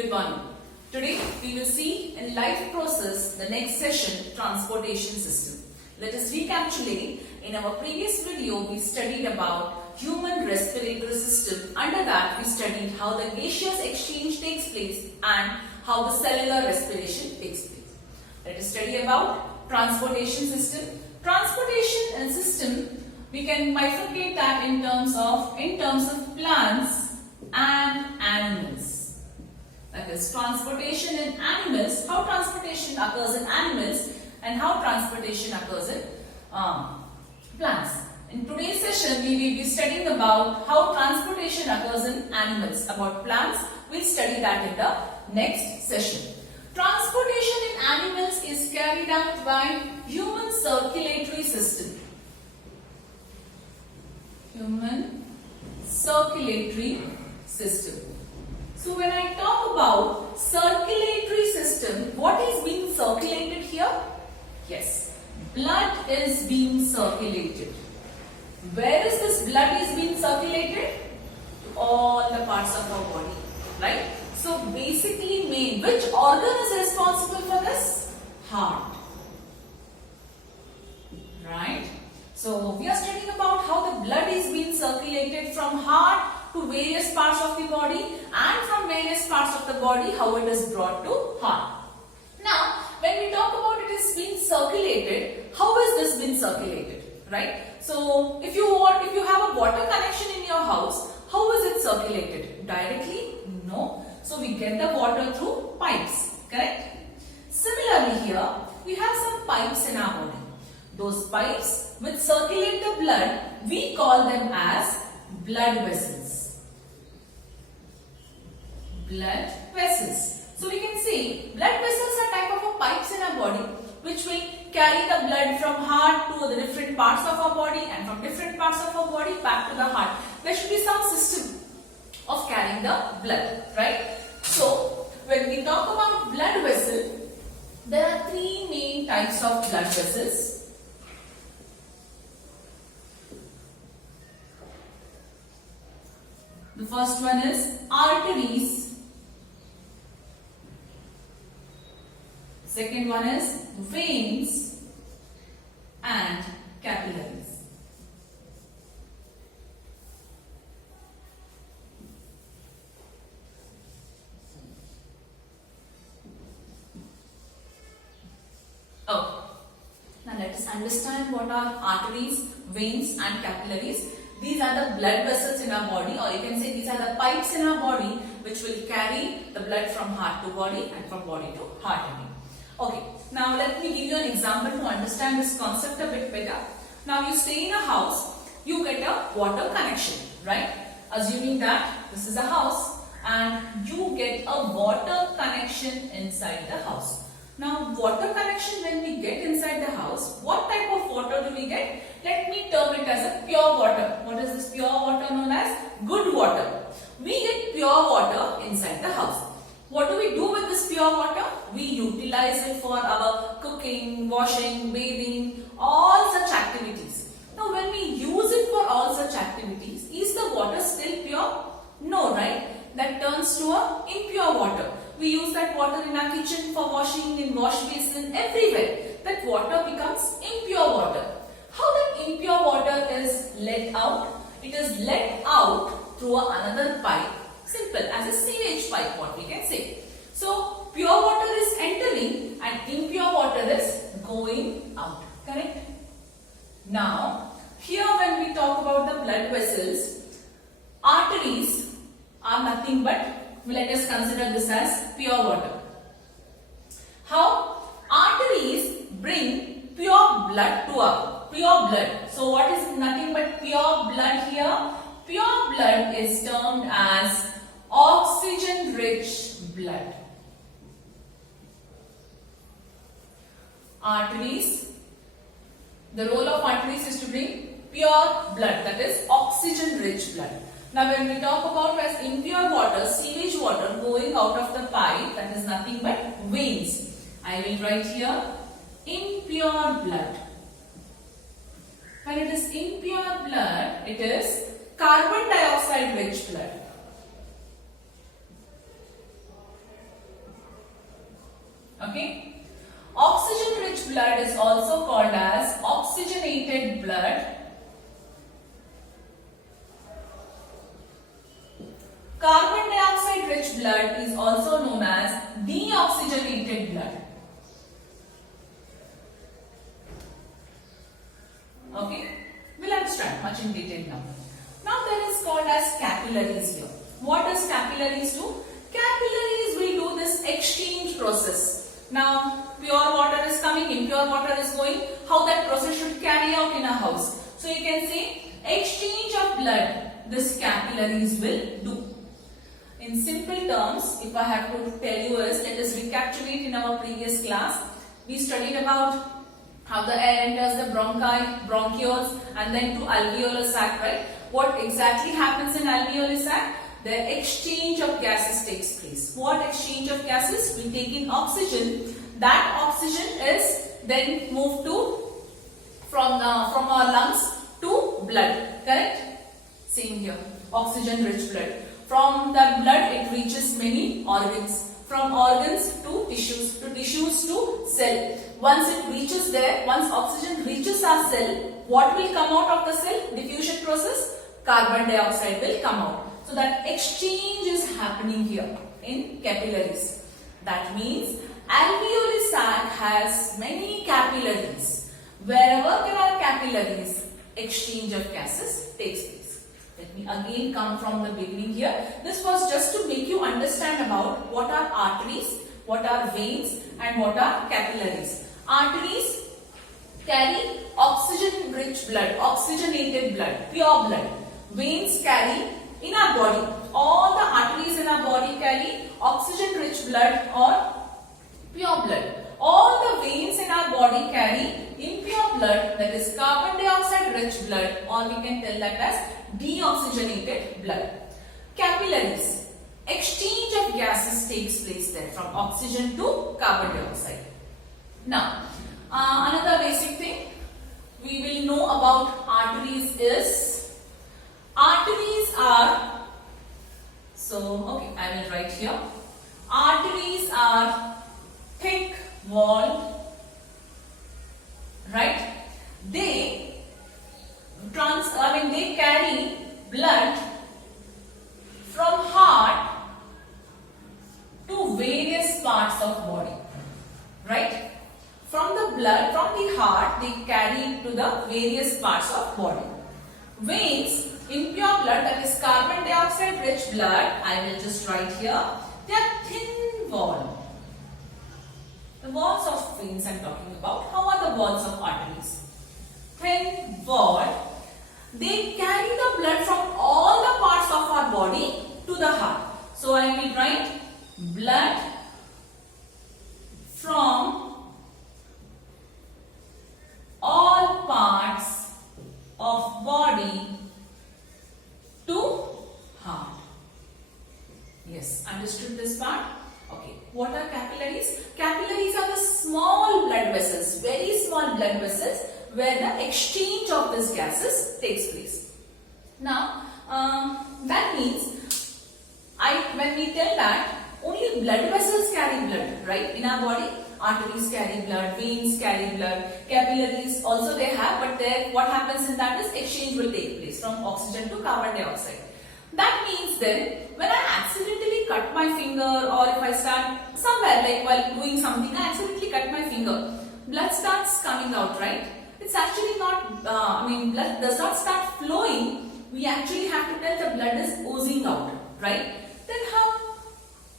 Good morning. Today we will see in life process the next session, transportation system. Let us recapitulate. In our previous video we studied about human respiratory system. Under that we studied how the gaseous exchange takes place and how the cellular respiration takes place. Let us study about transportation system. Transportation and system, we can bifurcate that in terms of plants and animals. That is transportation in animals, how transportation occurs in animals and how transportation occurs in plants. In today's session, we will be studying about how transportation occurs in animals. About plants, we'll study that in the next session. Transportation in animals is carried out by human circulatory system. Human circulatory system. So when I talk about circulatory system, what is being circulated here? Yes, blood is being circulated. Where is this blood is being circulated? To all the parts of our body, right? So basically, which organ is responsible for this? Heart. Right? So we are studying about how the blood is being circulated from heart to various parts of the body and from various parts of the body how it is brought to heart. Now, when we talk about it is being circulated, how is this being circulated? Right? So if you have a water connection in your house, how is it circulated? Directly? No. So we get the water through pipes, correct? Similarly here, we have some pipes in our body. Those pipes which circulate the blood, we call them as blood vessels. Blood vessels. So we can see blood vessels are type of pipes in our body which will carry the blood from heart to the different parts of our body and from different parts of our body back to the heart. There should be some system of carrying the blood, right? So when we talk about blood vessel, there are three main types of blood vessels. The first one is arteries. Second one is veins and capillaries. Okay. Now let us understand what are arteries, veins and capillaries. These are the blood vessels in our body, or you can say these are the pipes in our body which will carry the blood from heart to body and from body to heart again. Okay, now let me give you an example to understand this concept a bit better. Now you stay in a house, you get a water connection, right? Assuming that this is a house and you get a water connection inside the house. Now water connection, when we get inside the house, what type of water do we get? Let me term it as a pure water. What is this pure water known as? Good water. We get pure water inside the house. What do we do with this pure water? We utilize it for our cooking, washing, bathing, all such activities. Now when we use it for all such activities, is the water still pure? No, right? That turns to a impure water. We use that water in our kitchen for washing, in wash basin, everywhere. That water becomes impure water. How that impure water is let out? It is let out through another pipe. Simple, as a sewage pipe, what we can say. So, pure water is entering and impure water is going out. Correct? Now, here when we talk about the blood vessels, arteries are nothing but, let us consider this as pure water. How? Arteries bring pure blood to us. Pure blood. So, what is nothing but pure blood here? Pure blood is termed as oxygen-rich blood. Arteries. The role of arteries is to bring pure blood, that is oxygen-rich blood. Now when we talk about as impure water, sewage water going out of the pipe, that is nothing but veins. I will write here impure blood. When it is impure blood, it is carbon dioxide rich blood. Okay. Oxygen-rich blood is also called as oxygenated blood. Carbon dioxide-rich blood is also known as deoxygenated blood. Okay, we'll understand much in detail now. Now there is called as capillaries here. What does capillaries do? Capillaries will do this exchange process. Now pure water is coming, impure water is going. How that process should carry out in a house? So you can say exchange of blood, this capillaries will do. In simple terms, if I have to tell you is, let us recapitulate in our previous class. We studied about how the air enters the bronchi, bronchioles and then to alveolar sac, right? What exactly happens in alveolar sac? The exchange of gases takes place. What exchange of gases? We take in oxygen. That oxygen is then moved to from our lungs to blood, correct? Same here, oxygen-rich blood. From the blood, it reaches many organs. From organs to tissues to cell. Once it reaches there, once oxygen reaches our cell, what will come out of the cell? Diffusion process, carbon dioxide will come out. So that exchange is happening here in capillaries. That means alveolar sac has many capillaries. Wherever there are capillaries, exchange of gases takes place. Let me again come from the beginning here. This was just to make you understand about what are arteries, what are veins and what are capillaries. Arteries carry oxygen-rich blood, oxygenated blood, pure blood. Veins carry in our body. All the arteries in our body carry oxygen-rich blood or pure blood. All the veins in our body carry impure blood, that is carbon dioxide-rich blood, or we can tell that as deoxygenated blood. Capillaries, exchange of gases takes place there from oxygen to carbon dioxide. Now, another basic thing we will know about arteries is, arteries are, okay, I will write here, arteries are thick walled, right? They carry blood from heart to various parts of body, right? From the blood, from the heart, they carry to the various parts of body. Veins, impure blood, that is carbon dioxide rich blood, I will just write here, they are thin walled. The walls of veins I am talking about. How are the walls of arteries? Thin walled. They carry the blood from all the parts of our body to the heart. So I will write blood from all parts of body to heart. Yes, understood this part? Okay. What are capillaries? Capillaries are the small blood vessels, very small blood vessels, where the exchange of these gases takes place. Now, that means, when we tell that only blood vessels carry blood, right? In our body, arteries carry blood, veins carry blood, capillaries also they have, but there what happens in that is exchange will take place from oxygen to carbon dioxide. That means then, when I accidentally cut my finger, or if I start somewhere, like while doing something, I accidentally cut my finger, blood starts coming out, right? It's actually not, blood does not start flowing. We actually have to tell the blood is oozing out, right? Then how?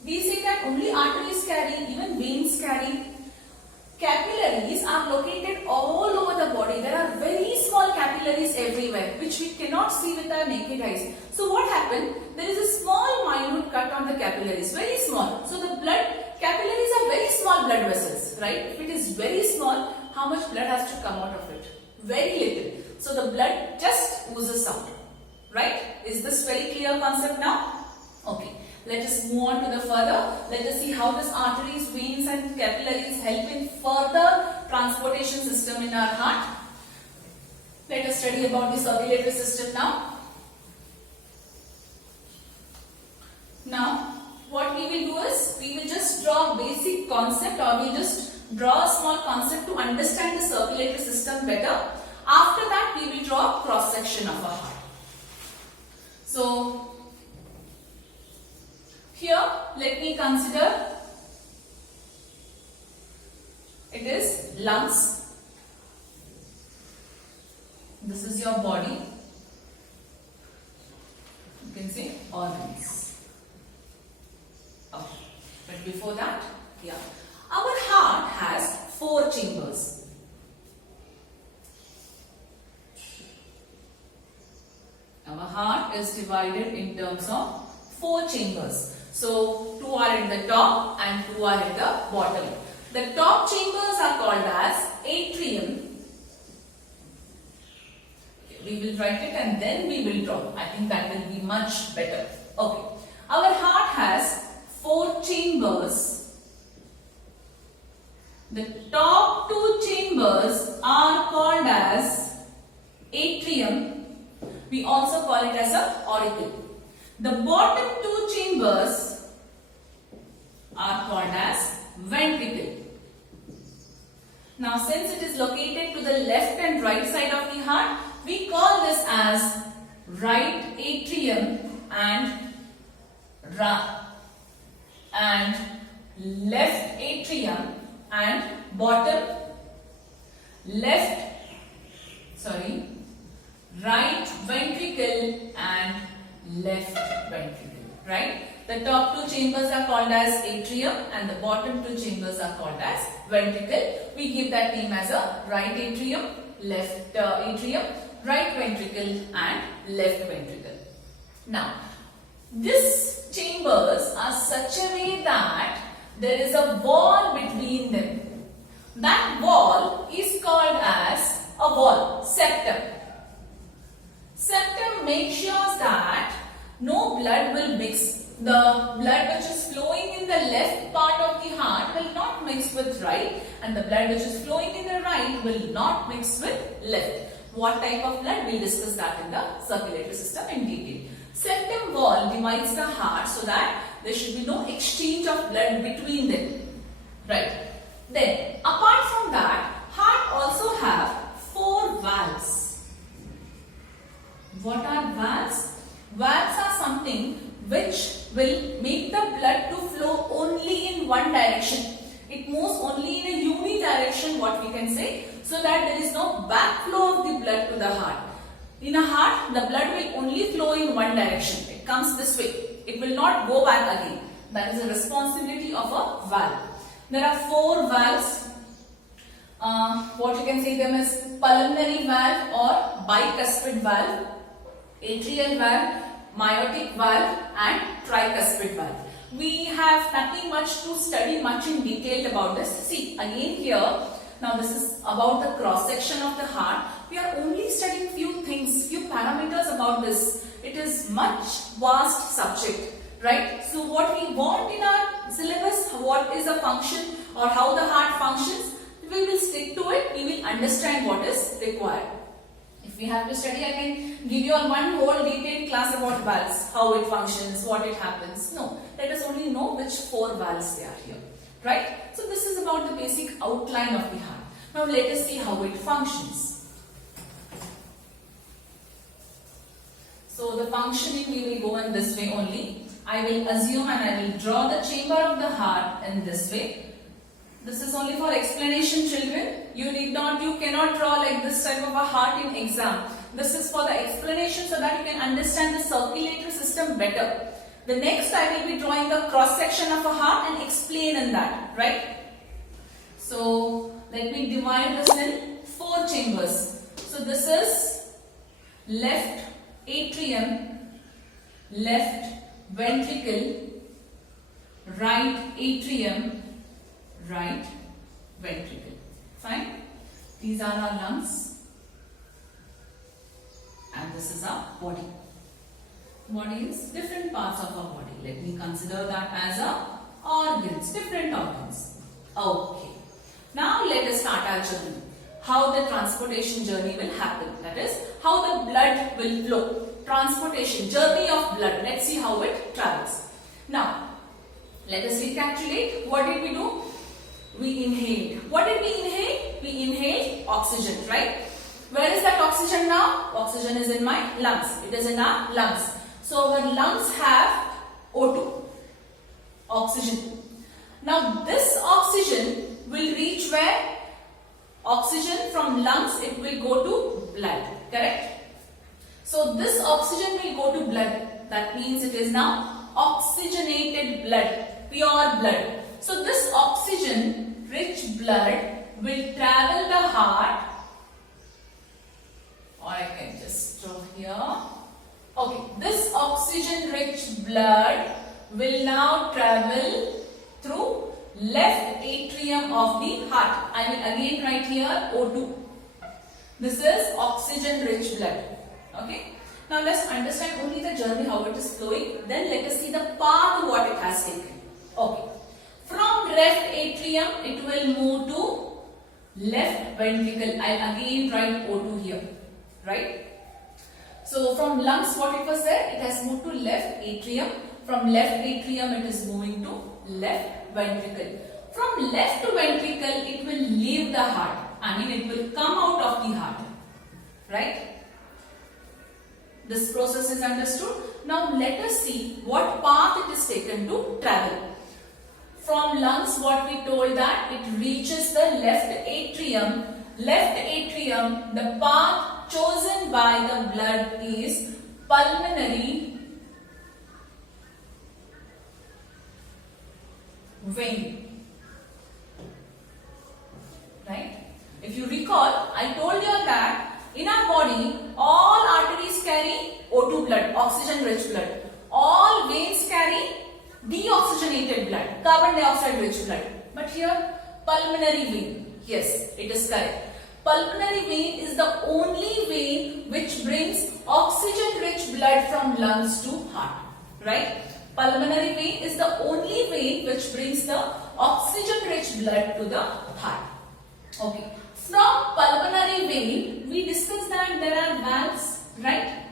We say that only arteries carry, even veins carry. Capillaries are located all over the body. There are very small capillaries everywhere, which we cannot see with our naked eyes. So what happened? There is a small minute cut on the capillaries, very small. So the capillaries are very small blood vessels, right? If it is very small, how much blood has to come out of it? Very little. So the blood just oozes out, right? Is this very clear concept now? Okay. Let us move on to the further. Let us see how this arteries, veins and capillaries help in further transportation system in our heart. Let us study about the circulatory system now. Now, what we will do is, we will just draw a basic concept, or we just draw a small concept to understand the circulatory system better. After that, we will draw a cross section of our heart. So, here let me consider it is lungs. This is your body. You can say organs. Okay. But before that, yeah. Our heart has 4 chambers. Our heart is divided in terms of 4 chambers. So, 2 are at the top and 2 are at the bottom. The top chambers are called as atrium. We will write it and then we will draw. I think that will be much better. Okay. Our heart has 4 chambers. The top 2 chambers are called as atrium. We also call it as a auricle. The bottom 2 chambers are called as ventricle. Now, since it is located to the left and right side of the heart, we call this as right atrium and left atrium and right ventricle and left ventricle, right? The top 2 chambers are called as atrium and the bottom 2 chambers are called as ventricle. We give that name as a right atrium, left atrium, right ventricle and left ventricle. Now, these chambers are such a way that there is a wall between them. That wall is called as a wall, septum. Septum makes sure that no blood will mix. The blood which is flowing in the left part of the heart will not mix with right, and the blood which is flowing in the right will not mix with left. What type of blood? We'll discuss that in the circulatory system in detail. Septum wall divides the heart so that there should be no exchange of blood between them. Right. Then, apart from that, heart also have 4 valves. What are valves? Valves are something which will make the blood to flow only in one direction. It moves only in a unidirection, what we can say, so that there is no backflow of the blood to the heart. In a heart, the blood will only flow in one direction. It comes this way. It will not go back again. That is the responsibility of a valve. There are 4 valves. What you can say them is pulmonary valve or bicuspid valve, atrial valve, meiotic valve and tricuspid valve. We have nothing much to study much in detail about this. See, again here, now this is about the cross section of the heart. We are only studying few things, few parameters about this. It is much vast subject, right? So what we want in our syllabus, what is a function or how the heart functions, we will stick to it. We will understand what is required. If we have to study, I can give you one whole detailed class about valves, how it functions, what it happens. No, let us only know which 4 valves they are here, right? So this is about the basic outline of the heart. Now let us see how it functions. So the functioning we will go in this way only. I will assume and I will draw the chamber of the heart in this way. This is only for explanation, children. You cannot draw like this type of a heart in exam. This is for the explanation so that you can understand the circulatory system better. The next I will be drawing the cross section of a heart and explain in that, right? So let me divide this in 4 chambers. So this is left atrium, left ventricle, right atrium, right ventricle. Fine. These are our lungs and this is our body. Body is different parts of our body. Let me consider that as organs, different organs. Okay. Now let us start our journey. How the transportation journey will happen. That is how the blood will flow. Transportation, journey of blood. Let's see how it travels. Now, Let us recapitulate. What did we do? We inhaled. What did we inhale? We inhaled oxygen, right? Where is that oxygen now? Oxygen is in my lungs. It is in our lungs. So our lungs have O2, oxygen. Now this oxygen will reach where? Oxygen from lungs, it will go to blood, correct? So this oxygen will go to blood. That means it is now oxygenated blood, pure blood. So this oxygen rich blood will travel the heart, or I can just draw here. Okay, this oxygen rich blood will now travel through left atrium of the heart. I will again write here O2. This is oxygen rich blood. Okay. Now let's understand only the journey, how it is flowing. Then let us see the path what it has taken. Okay. From left atrium, it will move to left ventricle. I'll again write O2 here. Right? So from lungs, what it was there? It has moved to left atrium. From left atrium, it is moving to left ventricle. From left ventricle, it will leave the heart. I mean, it will come out of the heart. Right? This process is understood. Now let us see what path it is taken to travel. From lungs, what we told that it reaches the left atrium. Left atrium, the path chosen by the blood is pulmonary vein. Right? If you recall, I told you that in our body, all arteries carry O2 blood, oxygen rich blood. All veins carry deoxygenated blood, carbon dioxide rich blood. But here, pulmonary vein. Yes, it is correct. Pulmonary vein is the only vein which brings oxygen rich blood from lungs to heart. Right? Pulmonary vein is the only vein which brings the oxygen rich blood to the heart. Okay. From pulmonary vein, we discussed that there are valves, right?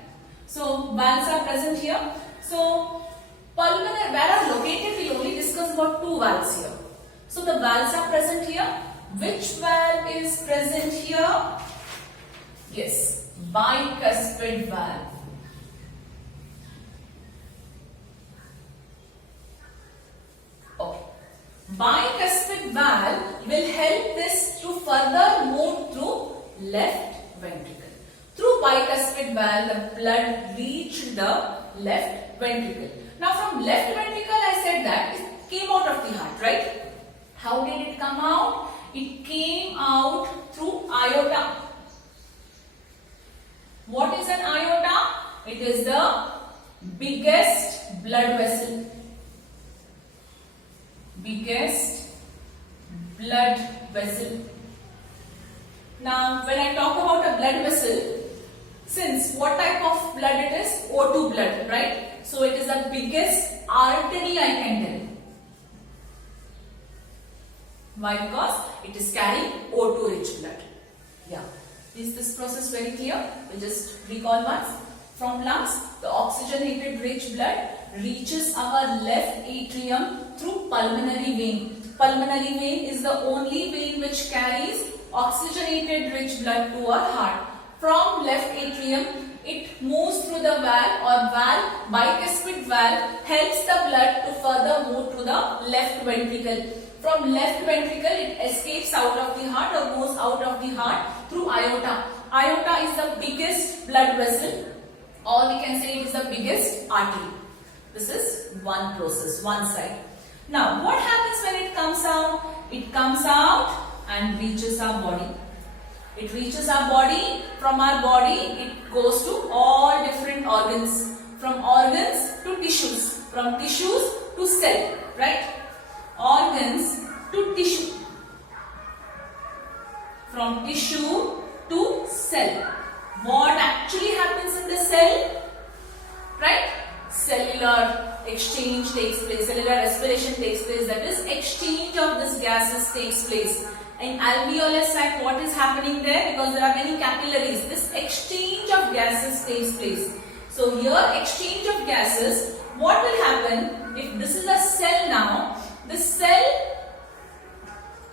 So, valves are present here. So, pulmonary, where are located, we only discussed about two valves here. So, the valves are present here. Which valve is present here? Yes, bicuspid valve. Okay. Bicuspid valve will help this to further move through left ventricle. Through bicuspid valve, the blood reached the left ventricle. Now from left ventricle, I said that it came out of the heart, right? How did it come out? It came out through aorta. What is an aorta? It is the biggest blood vessel. Biggest blood vessel. Now, when I talk about a blood vessel, since what type of blood it is? O2 blood, right? So, it is the biggest artery, I can tell. Why? Because it is carrying O2 rich blood. Yeah. Is this process very clear? We'll just recall once. From lungs, the oxygenated rich blood reaches our left atrium through pulmonary vein. Pulmonary vein is the only vein which carries oxygenated rich blood to our heart. From left atrium, it moves through the valve or valve, bicuspid valve helps the blood to further move to the left ventricle. From left ventricle, it escapes out of the heart or goes out of the heart through aorta. Aorta is the biggest blood vessel, or we can say it is the biggest artery. This is one process, one side. Now, what happens when it comes out? It comes out and reaches our body. It reaches our body. From our body, it goes to all different organs. From organs to tissues. From tissues to cell. Right? Organs to tissue. From tissue to cell. What actually happens in the cell? Right? Cellular exchange takes place. Cellular respiration takes place. That is, exchange of these gases takes place. In alveolar sac, what is happening there? Because there are many capillaries. This exchange of gases takes place. So here, exchange of gases. What will happen if this is a cell now? the cell,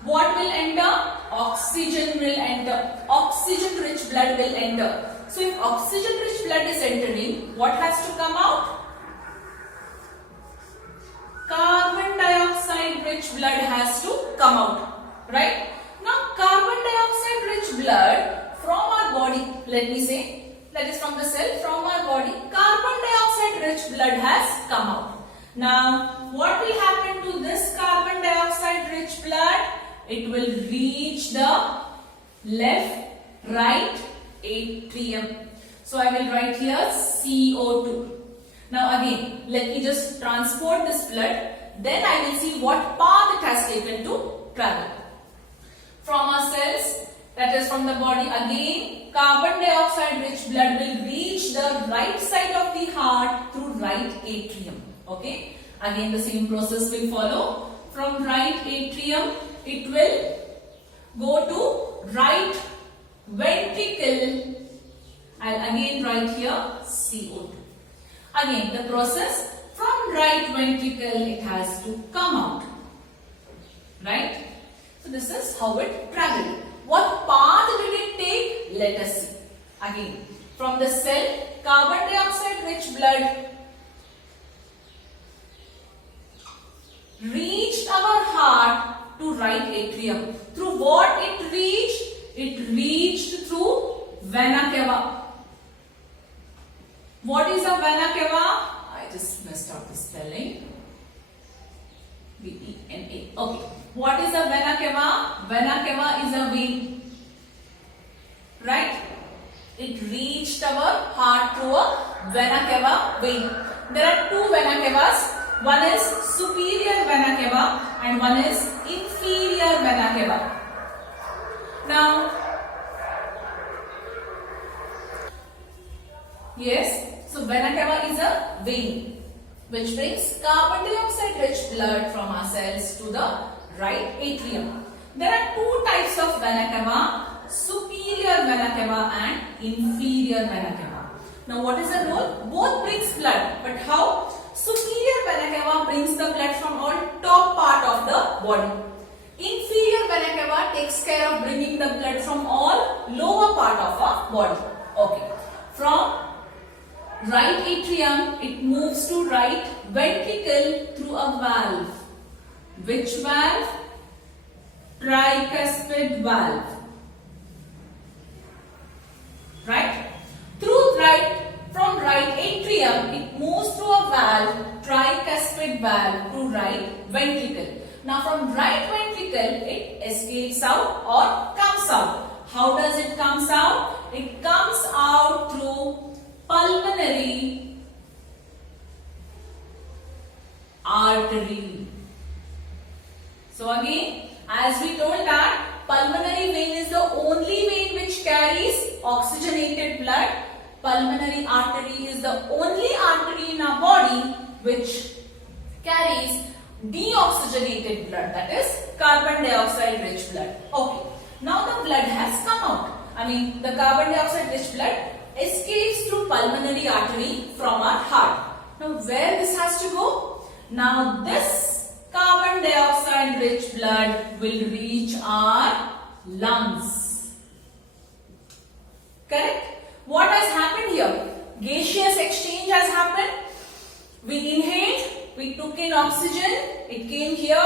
what will enter? Oxygen will enter. Oxygen rich blood will enter. So if oxygen rich blood is entering, what has to come out? Carbon dioxide rich blood has to come out. Right? Now carbon dioxide rich blood from our body, let me say, that is from the cell, from our body, carbon dioxide rich blood has come out. Now what will happen to this carbon dioxide rich blood? It will reach the left, right atrium. So I will write here CO2. Now again, let me just transport this blood. Then I will see what path it has taken to travel. From our cells, that is from the body, again carbon dioxide rich blood will reach the right side of the heart through right atrium. Okay. Again the same process will follow. From right atrium, it will go to right ventricle. I'll again write here CO2. Again the process, from right ventricle it has to come out. Right? So this is how it travelled. What path did it take? Let us see. Again, from the cell, carbon dioxide rich blood reached our heart to right atrium. Through what it reached? It reached through vena cava. What is a vena cava? I just messed up the spelling. V-E-N-A. Okay. What is a vena cava? Vena cava is a vein. Right? It reached our heart through a vena cava vein. There are two vena cavas. One is superior vena cava and one is inferior vena cava. Now, yes, so vena cava is a vein which brings carbon dioxide rich blood from our cells to the right atrium. There are two types of vena cava, superior vena cava and inferior vena cava. Now what is the role? Both brings blood, but how? Superior vena cava brings the blood from all top part of the body. Inferior vena cava takes care of bringing the blood from all lower part of our body. Okay. From right atrium, it moves to right ventricle through a valve. Which valve? Tricuspid valve. Right? From right atrium, it moves through a valve, tricuspid valve, to right ventricle. Now from right ventricle, it escapes out or comes out. How does it comes out? It comes out through pulmonary artery. So again, as we told that pulmonary vein is the only vein which carries oxygenated blood. Pulmonary artery is the only artery in our body which carries deoxygenated blood, that is carbon dioxide rich blood. Okay, now the blood has come out. The carbon dioxide rich blood escapes through pulmonary artery from our heart. Now where this has to go? Now this carbon dioxide rich blood will reach our lungs. Correct? What has happened here? Gaseous exchange has happened. We inhaled, we took in oxygen, it came here,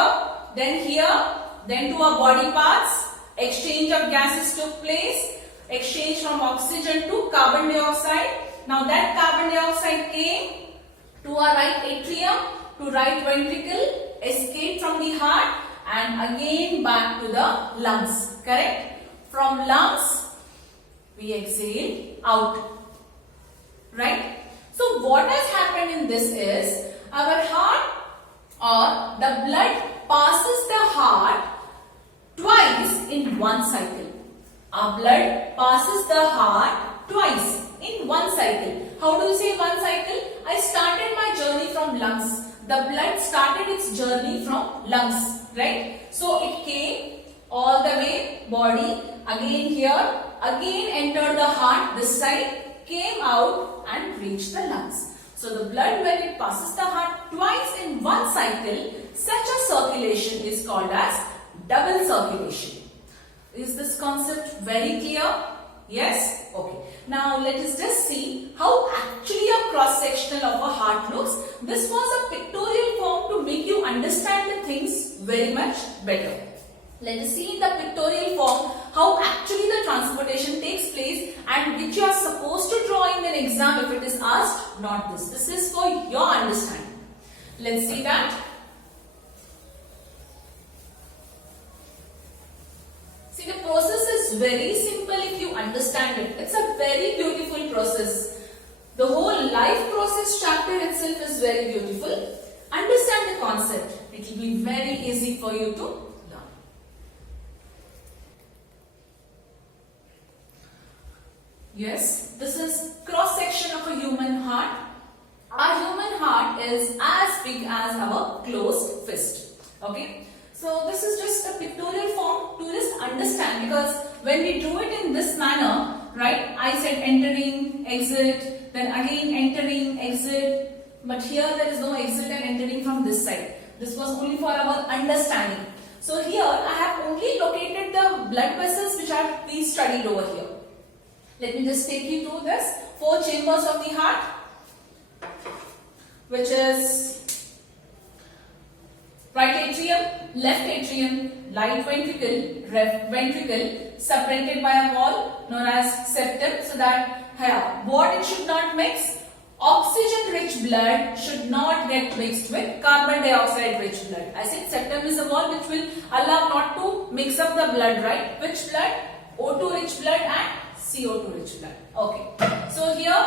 then to our body parts. Exchange of gases took place. Exchange from oxygen to carbon dioxide. Now that carbon dioxide came to our right atrium, to right ventricle, escaped from the heart and again back to the lungs. Correct? From lungs, we exhale out. Right? So what has happened in this is, our heart or the blood passes the heart twice in one cycle. Our blood passes the heart twice in one cycle. How do you say one cycle? I started my journey from lungs. The blood started its journey from lungs. Right? So it came all the way body, again here, again entered the heart this side, came out and reached the lungs. So the blood, when it passes the heart twice in one cycle, such a circulation is called as double circulation. Is this concept very clear? Yes? Okay. Now let us just see how actually a cross-sectional of a heart looks. This was a pictorial form to make you understand the things very much better. Let us see in the pictorial form how actually the transportation takes place and which you are supposed to draw in an exam if it is asked, not this. This is for your understanding. Let's see that. See, the process is very simple if you understand it. It's a very beautiful process. The whole life process chapter itself is very beautiful. Understand the concept. It will be very easy for you to learn. Yes, this is cross section of a human heart. Our human heart is as big as our closed fist. Okay. So this is just a pictorial form to just understand, because when we drew it in this manner, right, I said entering, exit, then again entering, exit, but here there is no exit and entering from this side. This was only for our understanding. So here I have only located the blood vessels which are we studied over here. Let me just take you through this. 4 chambers of the heart, which is right atrium, left atrium, right ventricle, left ventricle, separated by a wall known as septum, so that what it should not mix. Oxygen rich blood should not get mixed with carbon dioxide rich blood. I said septum is a wall which will allow not to mix up the blood, right? Which blood? O2 rich blood and CO2 rich blood. Okay. So here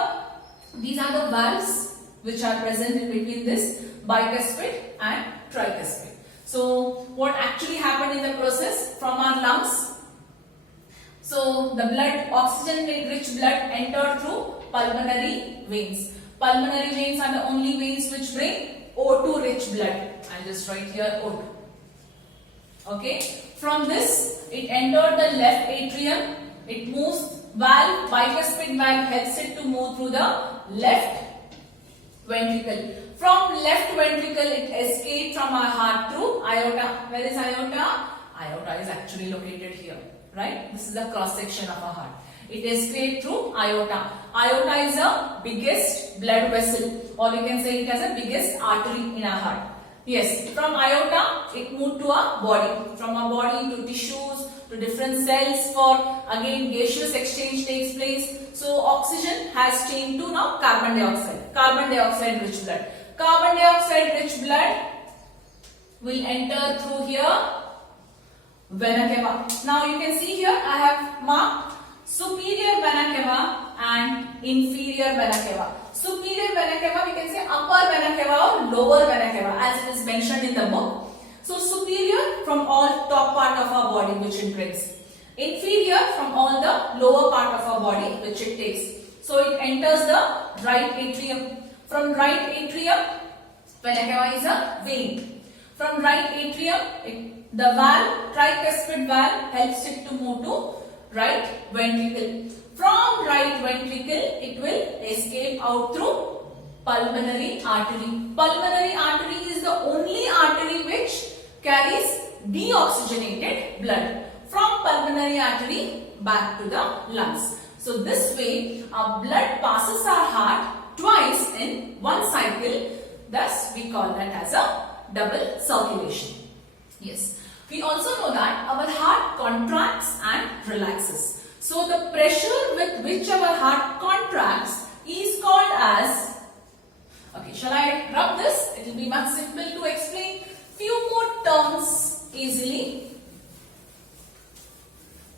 these are the valves which are present in between this bicuspid and tricuspid. So what actually happened in the process from our lungs? So the blood, oxygen rich blood entered through pulmonary veins. Pulmonary veins are the only veins which bring O2 rich blood. I'll just write here O2. Okay. From this it entered the left atrium. It moves valve, bicuspid valve helps it to move through the left ventricle. From left ventricle it escaped from our heart through aorta. Where is aorta? Aorta is actually located here, right? This is the cross section of our heart. It escaped through aorta. Aorta is the biggest blood vessel, or you can say it as the biggest artery in our heart. Yes, from aorta it moved to our body. From our body to tissues, to different cells, for again gaseous exchange takes place. So oxygen has changed to now carbon dioxide rich blood. Carbon dioxide rich blood will enter through here, vena cava. Now you can see here I have marked superior vena cava and inferior vena cava. Superior vena cava, we can say upper vena cava or lower vena cava as it is mentioned in the book. So superior from all top part of our body which it brings. Inferior from all the lower part of our body which it takes. So it enters the right atrium. From right atrium, vena cava is a vein. From right atrium, the valve, tricuspid valve helps it to move to right ventricle. From right ventricle, it will escape out through pulmonary artery. Pulmonary artery is the only artery which carries deoxygenated blood from pulmonary artery back to the lungs. So this way our blood passes our heart twice in one cycle. Thus we call that as a double circulation. Yes. We also know that our heart contracts and relaxes. So the pressure with which our heart contracts is called as, okay, shall I rub this? It will be much simple to explain. Few more terms easily.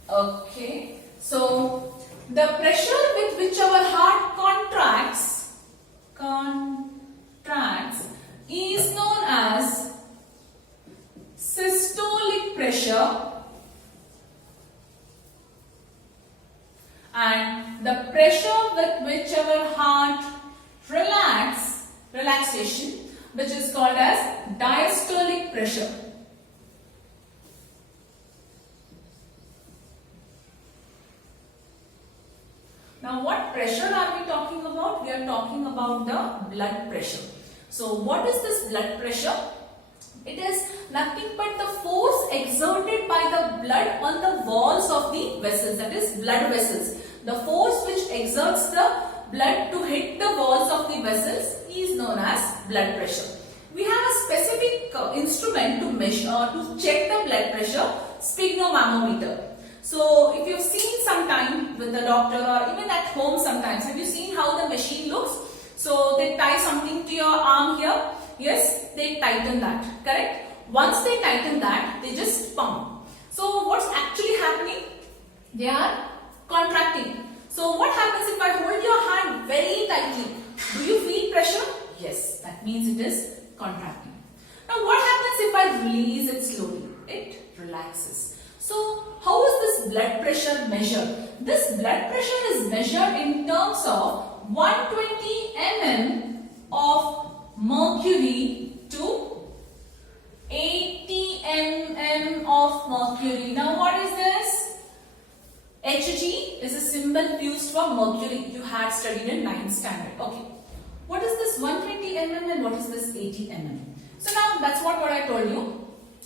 Okay, so the pressure with which our heart contracts is known as systolic pressure, and the pressure with which our heart relaxation, which is called as diastolic pressure. Now what pressure are we talking about? We are talking about the blood pressure. So what is this blood pressure? It is nothing but the force exerted by the blood on the walls of the vessels, that is blood vessels. The force which exerts the blood to hit the walls of the vessels is known as blood pressure. We have a specific instrument to measure or to check the blood pressure, sphygmomanometer. So if you've seen sometime with the doctor or even at home sometimes, have you seen how the machine looks? So they tie something to your arm here. Yes, they tighten that, correct? Once they tighten that, they just pump. So what's actually happening? They are contracting. So what happens if I hold your hand very tightly? Do you feel pressure? Yes, that means it is contracting. Now what happens if I release it slowly? It relaxes. So how is this blood pressure measured? This blood pressure is measured in terms of 120 mm of mercury to 80 mm of mercury. Now what is this? Hg is a symbol used for mercury. You had studied in 9th standard. Okay. What is this 120 mm and what is this 80 mm? So now that's what I told you.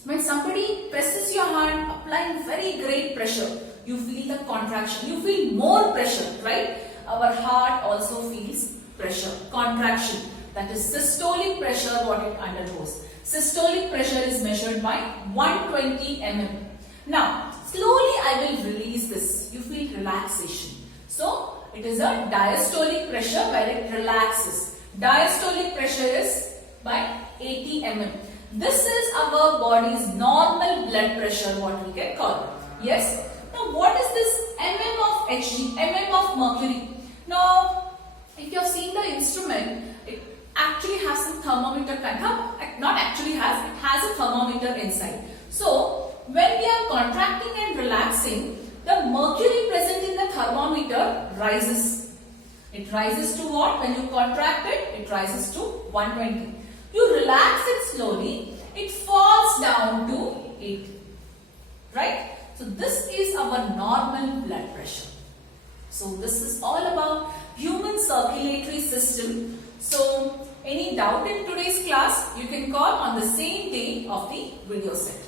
When somebody presses your hand, applying very great pressure, you feel the contraction. You feel more pressure, right? Our heart also feels pressure, contraction. That is systolic pressure, what it undergoes. Systolic pressure is measured by 120 mm. Now, slowly I will release this. You feel relaxation. So, it is a diastolic pressure where it relaxes. Diastolic pressure is by 80 mm. This is our body's normal blood pressure, what we can call it. Yes? Now, what is this mm of Hg, mm of mercury? Now, if you have seen the instrument, it actually has some thermometer kind of, not actually has, it has a thermometer inside. So, when we are contracting and relaxing, the mercury present in the thermometer rises. It rises to what? When you contract it, it rises to 120. You relax it slowly, it falls down to 80. Right? So, this is our normal blood pressure. So, this is all about human circulatory system. So, any doubt in today's class, you can call on the same day of the video set.